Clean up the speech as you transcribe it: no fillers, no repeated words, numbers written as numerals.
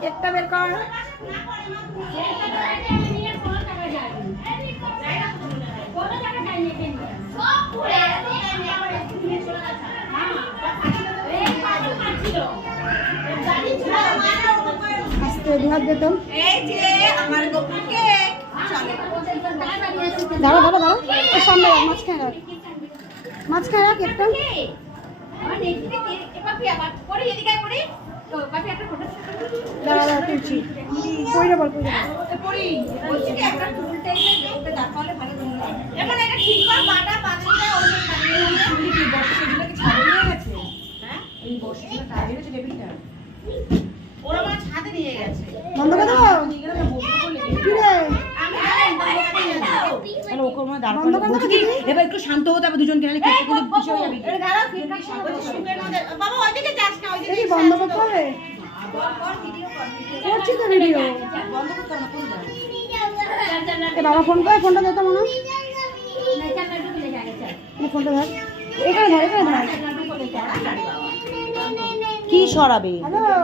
কেকটা বের কর। আস্তে দুহাত দে তো। দাঁড়া দাঁড়া দাঁড়া, সামনে রাখ, মাঝখানে রাখ, মাঝখানে রাখ কেকটা। দাঁড়া দাঁড়া তুলছি, কইরে বল কইরে বন্ধ করে দাও। এবার একটু শান্ত হতে হবে দুজনকে, বন্ধ করতে হবে। করছি তো ভিডিও। বাবা ফোন করে, ফোনটা দে তো মনে হয়, ফোনটা ধর, এখানে ধর, এখানে ধর। কি সরাবে? হ্যালো।